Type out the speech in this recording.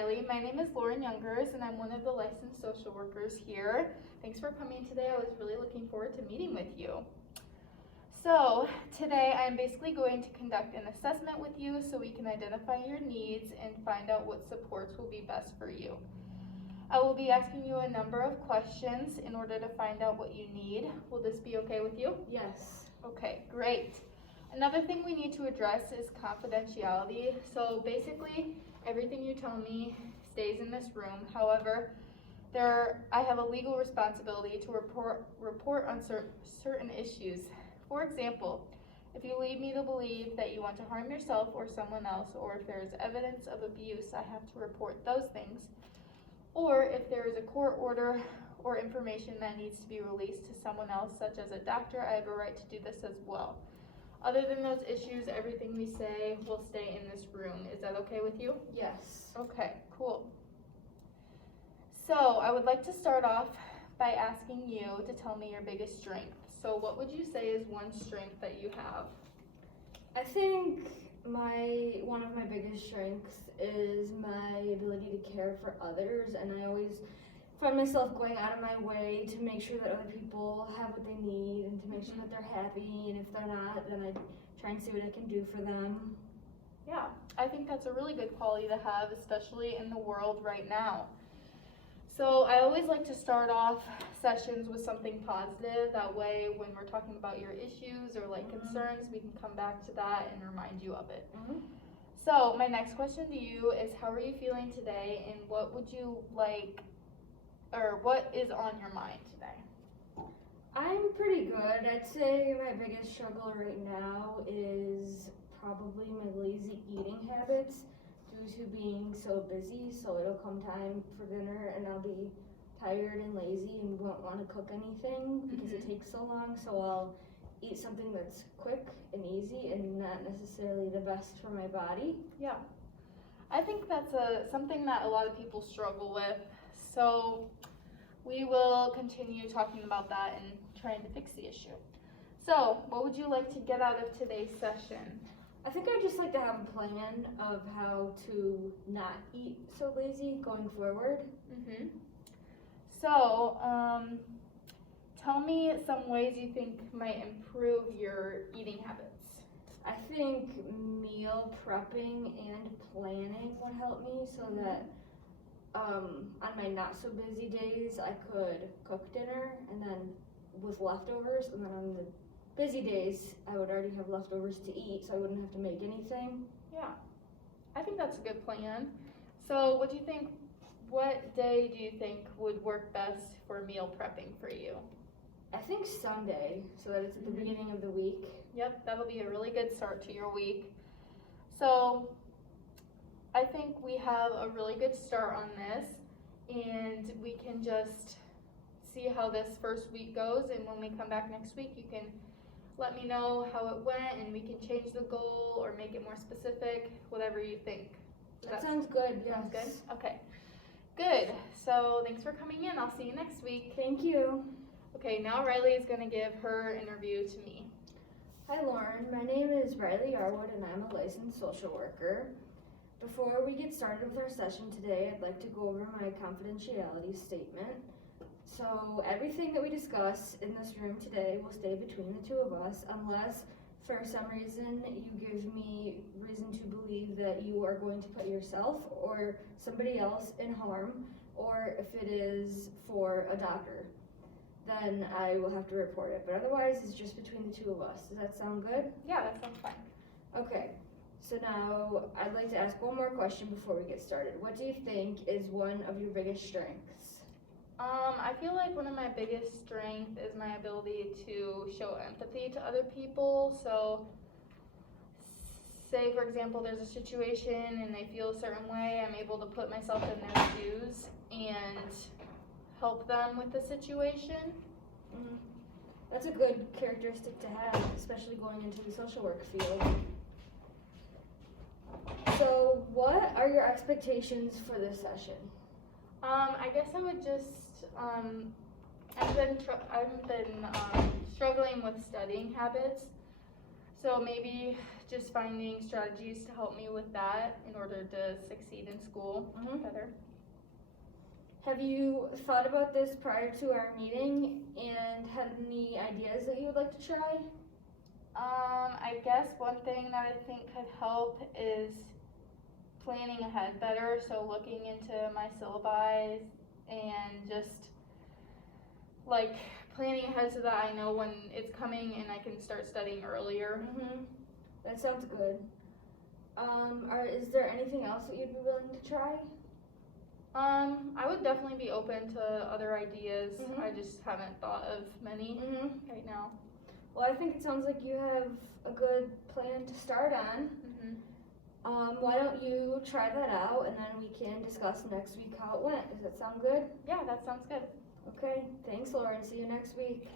Riley. My name is Lauryn and I'm one of the licensed social workers here. Thanks for coming today. I was really looking forward to meeting with you. So today I'm basically going to conduct an assessment with you so we can identify your needs and find out what supports will be best for you. I will be asking you a number of questions in order to find out what you need. Will this be okay with you? Yes. Okay, great. Another thing we need to address is confidentiality. So basically, everything you tell me stays in this room. However, I have a legal responsibility to report on certain issues. For example, if you lead me to believe that you want to harm yourself or someone else, or if there is evidence of abuse, I have to report those things. Or if there is a court order or information that needs to be released to someone else, such as a doctor, I have a right to do this as well. Other than those issues, everything we say will stay in this room. Is that okay with you? Yes. Okay, cool. So I would like to start off by asking you to tell me your biggest strength. So what would you say is one strength that you have? I think one of my biggest strengths is my ability to care for others, and I always find myself going out of my way to make sure that other people have what they need and to make sure that they're happy, and if they're not, then I try and see what I can do for them. Yeah, I think that's a really good quality to have, especially in the world right now. So I always like to start off sessions with something positive. That way, when we're talking about your issues or concerns, we can come back to that and remind you of it. So my next question to you is, how are you feeling today, and what would you like, or what is on your mind today? I'm pretty good. I'd say my biggest struggle right now is probably my lazy eating habits due to being so busy. So it'll come time for dinner and I'll be tired and lazy and won't want to cook anything because it takes so long. So I'll eat something that's quick and easy and not necessarily the best for my body. Yeah, I think that's something that a lot of people struggle with. So we will continue talking about that and trying to fix the issue. So what would you like to get out of today's session? I think I'd just like to have a plan of how to not eat so lazy going forward. So, tell me some ways you think might improve your eating habits. I think meal prepping and planning would help me so that on my not so busy days I could cook dinner and then with leftovers, and then on the busy days I would already have leftovers to eat so I wouldn't have to make anything. Yeah, I think that's a good plan. So what day do you think would work best for meal prepping for you? I think Sunday, so that it's at the beginning of the week. Yep, that'll be a really good start to your week. So I think we have a really good start on this, and we can just see how this first week goes, and when we come back next week you can let me know how it went and we can change the goal or make it more specific, whatever you think. That sounds good. Sounds good? Okay, good. So thanks for coming in. I'll see you next week. Thank you. Okay, now Riley is going to give her interview to me. Hi Lauren, my name is Riley Arwood and I'm a licensed social worker. Before we get started with our session today, I'd like to go over my confidentiality statement. So everything that we discuss in this room today will stay between the two of us unless for some reason you give me reason to believe that you are going to put yourself or somebody else in harm, or if it is for a doctor, then I will have to report it. But otherwise, it's just between the two of us. Does that sound good? Yeah, that sounds fine. Okay, so now I'd like to ask one more question before we get started. What do you think is one of your biggest strengths? I feel like one of my biggest strengths is my ability to show empathy to other people. So say for example there's a situation and they feel a certain way, I'm able to put myself in their shoes and help them with the situation. That's a good characteristic to have, especially going into the social work field. So what are your expectations for this session? I guess I would just, I've been struggling with studying habits. So maybe just finding strategies to help me with that in order to succeed in school better. Have you thought about this prior to our meeting and had any ideas that you would like to try? I guess one thing that I think could help is planning ahead better, so looking into my syllabi and just like planning ahead so that I know when it's coming and I can start studying earlier. That sounds good. Is there anything else that you'd be willing to try? I would definitely be open to other ideas. I just haven't thought of many right now. Well, I think it sounds like you have a good plan to start on. Why don't you try that out and then we can discuss next week how it went. Does that sound good? Yeah, that sounds good. Okay, thanks Lauren. See you next week.